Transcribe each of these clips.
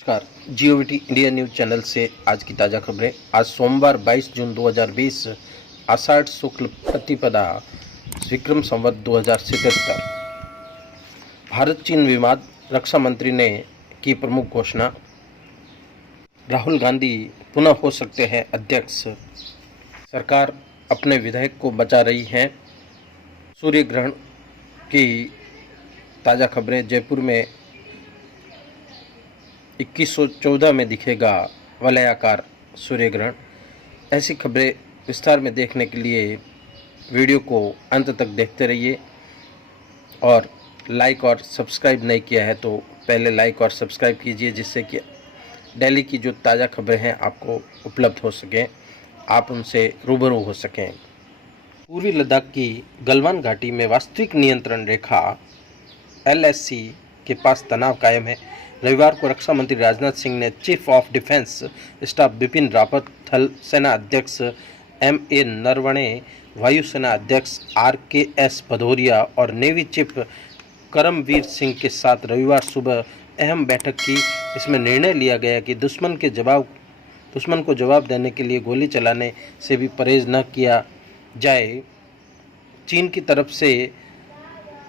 नमस्कार। जीओवीटी India news channel से आज की ताज़ा खबरें। आज सोमवार 22 जून 2020 आषाढ़ शुक्ल प्रतिपदा विक्रम संवत 2077। भारत चीन विवाद, रक्षा मंत्री ने की प्रमुख घोषणा। राहुल गांधी पुनः हो सकते हैं अध्यक्ष। सरकार अपने विधायक को बचा रही है। सूर्य ग्रहण की ताज़ा खबरें। जयपुर में 2114 में दिखेगा वलयाकार सूर्य ग्रहण। ऐसी खबरें विस्तार में देखने के लिए वीडियो को अंत तक देखते रहिए और लाइक और सब्सक्राइब नहीं किया है तो पहले लाइक और सब्सक्राइब कीजिए, जिससे कि दिल्ली की जो ताज़ा खबरें हैं आपको उपलब्ध हो सकें, आप उनसे रूबरू हो सकें। पूर्वी लद्दाख की गलवान घाटी में वास्तविक नियंत्रण रेखा LAC के पास तनाव कायम है। रविवार को रक्षा मंत्री राजनाथ सिंह ने chief of defence staff Bipin Rawat, थल सेना अध्यक्ष MA नरवणे, वायुसेना अध्यक्ष RKS भदौरिया और नेवी चीफ करमवीर सिंह के साथ रविवार सुबह अहम बैठक की। इसमें निर्णय लिया गया कि दुश्मन को जवाब देने के लिए गोली चलाने से भी परहेज न किया जाए। चीन की तरफ से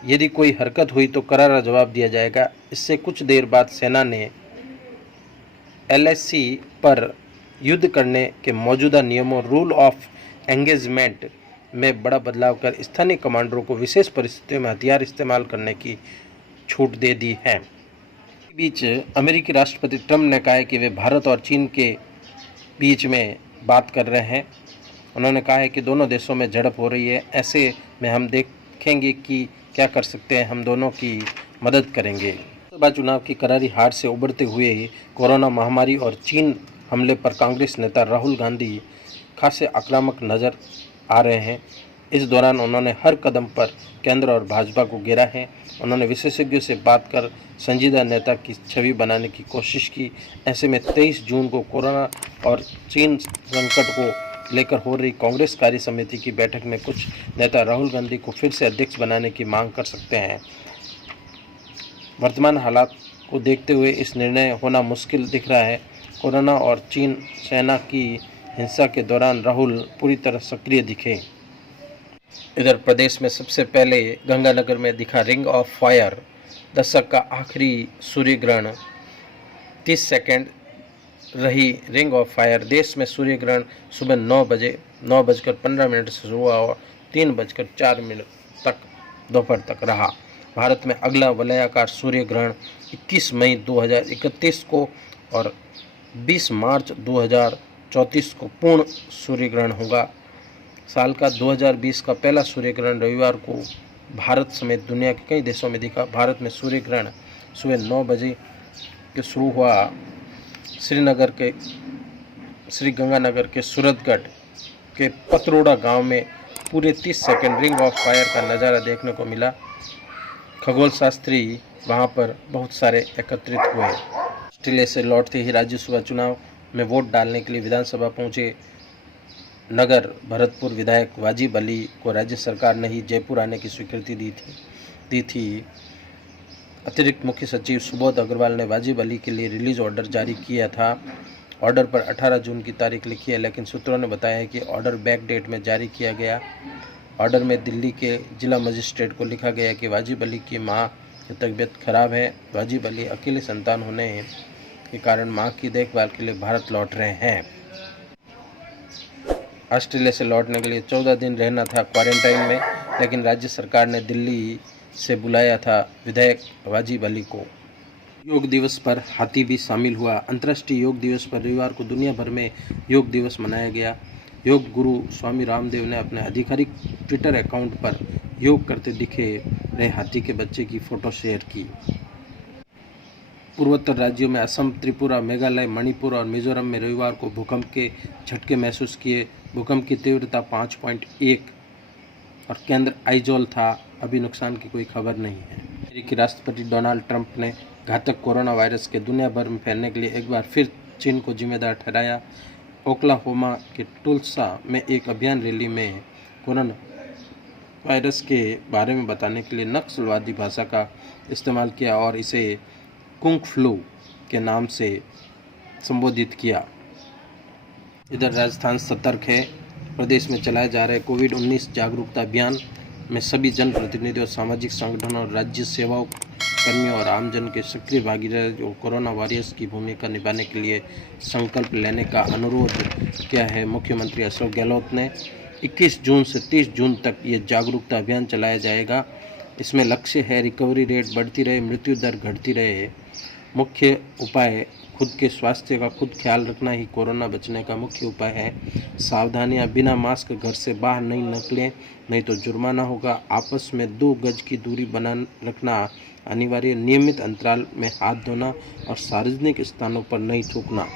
यदि कोई हरकत हुई तो करारा जवाब दिया जाएगा। इससे कुछ देर बाद सेना ने LAC पर युद्ध करने के मौजूदा नियमों रूल ऑफ एंगेजमेंट में बड़ा बदलाव कर स्थानीय कमांडरों को विशेष परिस्थितियों में हथियार इस्तेमाल करने की छूट दे दी है। इस बीच अमेरिकी राष्ट्रपति ट्रंप ने कहा है कि वे भारत और चीन के बीच में बात कर रहे हैं। उन्होंने कहा है कि दोनों देशों में झड़प हो रही है, ऐसे में हम देखेंगे कि क्या कर सकते हैं, हम दोनों की मदद करेंगे। लोकसभा चुनाव की करारी हार से उबरते हुए कोरोना महामारी और चीन हमले पर कांग्रेस नेता राहुल गांधी खासे आक्रामक नजर आ रहे हैं। इस दौरान उन्होंने हर कदम पर केंद्र और भाजपा को घेरा है। उन्होंने विशेषज्ञों से बात कर संजीदा नेता की छवि बनाने की कोशिश की। ऐसे में 23 जून को कोरोना और चीन संकट को लेकर हो रही कांग्रेस कार्य समिति की बैठक में कुछ नेता राहुल गांधी को फिर से अध्यक्ष बनाने की मांग कर सकते हैं। वर्तमान हालात को देखते हुए इस निर्णय होना मुश्किल दिख रहा है। कोरोना और चीन सेना की हिंसा के दौरान राहुल पूरी तरह सक्रिय दिखे। इधर प्रदेश में सबसे पहले गंगानगर में दिखा रिंग ऑफ फायर। दशक का आखिरी सूर्य ग्रहण 30 सेकेंड रही रिंग ऑफ फायर। देश में सूर्य ग्रहण सुबह 9:15 से शुरू हुआ और 3:04 तक दोपहर तक रहा। भारत में अगला वलयाकार सूर्य ग्रहण 21 मई 2031 को और 20 मार्च 2034 को पूर्ण सूर्य ग्रहण होगा। साल का 2020 का पहला सूर्य ग्रहण रविवार को भारत समेत दुनिया के कई देशों में दिखा। भारत में सूर्य ग्रहण सुबह 9 बजे के शुरू हुआ। श्री गंगानगर के सूरतगढ़ के पतरोड़ा गांव में पूरे 30 सेकेंड रिंग ऑफ फायर का नज़ारा देखने को मिला। खगोल शास्त्री वहां पर बहुत सारे एकत्रित हुए। ऑस्ट्रेलिया से लौटते ही राज्यसभा चुनाव में वोट डालने के लिए विधानसभा पहुंचे नगर भरतपुर विधायक वाजिब अली को राज्य सरकार ने ही जयपुर आने की स्वीकृति दी थी। अतिरिक्त मुख्य सचिव सुबोध अग्रवाल ने वाजिब अली के लिए रिलीज ऑर्डर जारी किया था। ऑर्डर पर 18 जून की तारीख लिखी है, लेकिन सूत्रों ने बताया है कि ऑर्डर बैक डेट में जारी किया गया। ऑर्डर में दिल्ली के जिला मजिस्ट्रेट को लिखा गया कि वाजिब अली की मां की तबीयत खराब है। वाजिब अली अकेले संतान होने के कारण मां की देखभाल के लिए भारत लौट रहे हैं। ऑस्ट्रेलिया से लौटने के लिए 14 दिन रहना था क्वारंटाइन में, लेकिन राज्य सरकार ने दिल्ली से बुलाया था विधायक वाजिब अली को। योग दिवस पर हाथी भी शामिल हुआ। अंतर्राष्ट्रीय योग दिवस पर रविवार को दुनिया भर में योग दिवस मनाया गया। योग गुरु स्वामी रामदेव ने अपने आधिकारिक ट्विटर अकाउंट पर योग करते दिखे रहे हाथी के बच्चे की फोटो शेयर की। पूर्वोत्तर राज्यों में असम, त्रिपुरा, मेघालय, मणिपुर और मिजोरम में रविवार को भूकंप के झटके महसूस किए। भूकंप की तीव्रता 5.1 और केंद्र आइजोल था। अभी नुकसान की कोई खबर नहीं है। अमेरिकी राष्ट्रपति डोनाल्ड ट्रंप ने घातक कोरोना वायरस के दुनिया भर में फैलने के लिए एक बार फिर चीन को जिम्मेदार ठहराया। ओक्लाहोमा के टुल्सा में एक अभियान रैली में कोरोना वायरस के बारे में बताने के लिए नक्सलवादी भाषा का इस्तेमाल किया और इसे कुंग फ्लू के नाम से संबोधित किया। इधर राजस्थान सतर्क है। प्रदेश में चलाए जा रहे कोविड-19 जागरूकता अभियान में सभी जनप्रतिनिधियों, सामाजिक संगठनों और राज्य सेवाओं कर्मियों और आमजन के सक्रिय भागीदारी को कोरोना वॉरियर्स की भूमिका निभाने के लिए संकल्प लेने का अनुरोध किया है। मुख्यमंत्री अशोक गहलोत ने 21 जून से 30 जून तक ये जागरूकता अभियान चलाया जाएगा। इसमें लक्ष्य है रिकवरी रेट बढ़ती रहे, मृत्यु दर घटती रहे। मुख्य उपाय खुद के स्वास्थ्य का खुद ख्याल रखना ही कोरोना बचने का मुख्य उपाय है। सावधानियां, बिना मास्क घर से बाहर नहीं निकलें, नहीं तो जुर्माना होगा। आपस में 2 गज की दूरी बना रखना अनिवार्य। नियमित अंतराल में हाथ धोना और सार्वजनिक स्थानों पर नहीं थूकना।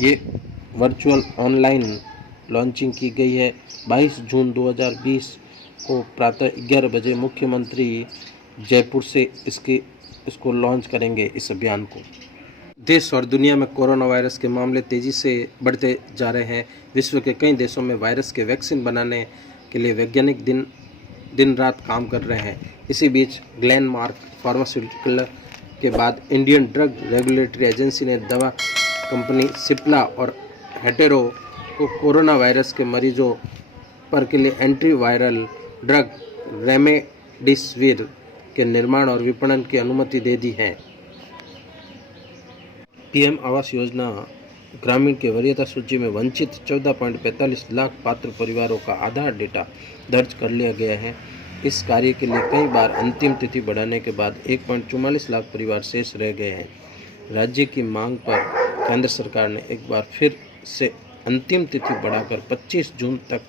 ये वर्चुअल ऑनलाइन लॉन्चिंग की गई है। 22 जून 2020 को प्रातः 11 बजे मुख्यमंत्री जयपुर से इसको लॉन्च करेंगे। इस अभियान को देश और दुनिया में कोरोना वायरस के मामले तेज़ी से बढ़ते जा रहे हैं। विश्व के कई देशों में वायरस के वैक्सीन बनाने के लिए वैज्ञानिक दिन रात काम कर रहे हैं। इसी बीच ग्लेनमार्क फार्मास्यूटिकल के बाद इंडियन ड्रग रेगुलेटरी एजेंसी ने दवा कंपनी सिप्ला और हेटेरो को कोरोना वायरस के मरीजों पर के लिए एंटीवायरल ड्रग रेमडेसिविर के निर्माण और विपणन की अनुमति दे दी है। पीएम आवास योजना ग्रामीण के वरीयता सूची में वंचित 14.45 लाख पात्र परिवारों का आधार डेटा दर्ज कर लिया गया है। इस कार्य के लिए कई बार अंतिम तिथि बढ़ाने के बाद 1.44 लाख परिवार शेष रह गए हैं। राज्य की मांग पर केंद्र सरकार ने एक बार फिर से अंतिम तिथि बढ़ाकर 25 जून तक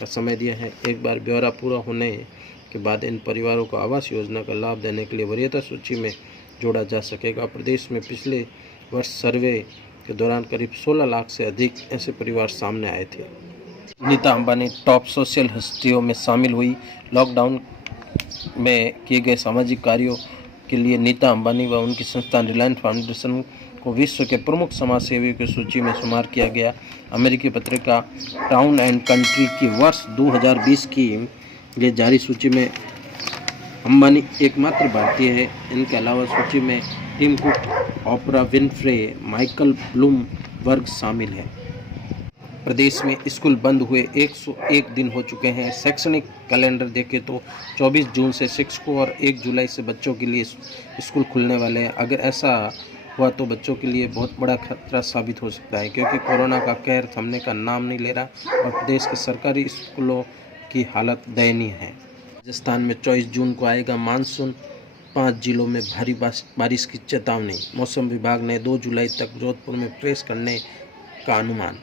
का समय दिया है। एक बार ब्यौरा पूरा होने के बाद इन परिवारों को आवास योजना का लाभ देने के लिए वरीयता सूची में जोड़ा जा सकेगा। प्रदेश में पिछले वर्ष सर्वे के दौरान करीब 16 लाख से अधिक ऐसे परिवार सामने आए थे। नीता अंबानी टॉप सोशल हस्तियों में शामिल हुई। लॉकडाउन में किए गए सामाजिक कार्यों के लिए नीता अंबानी व उनकी संस्था रिलायंस फाउंडेशन को विश्व के प्रमुख समाज सेवियों की सूची में शुमार किया गया। अमेरिकी पत्रिका टाउन एंड कंट्री की वर्ष 2020 की ये जारी सूची में अंबानी एकमात्र भारतीय है। इनके अलावा सूची में Tim Cook, Oprah Winfrey, Michael Bloomberg शामिल हैं। प्रदेश में स्कूल बंद हुए 101 दिन हो चुके हैं। शैक्षणिक कैलेंडर देखें तो 24 जून से शिक्षकों और 1 जुलाई से बच्चों के लिए स्कूल खुलने वाले हैं। अगर ऐसा हुआ तो बच्चों के लिए बहुत बड़ा खतरा साबित हो सकता है, क्योंकि कोरोना का कहर थमने का नाम नहीं ले रहा और प्रदेश के सरकारी स्कूलों की हालत दयनीय है। राजस्थान में 24 जून को आएगा मानसून। 5 जिलों में भारी बारिश की चेतावनी। मौसम विभाग ने 2 जुलाई तक जोधपुर में प्रेस करने का अनुमान।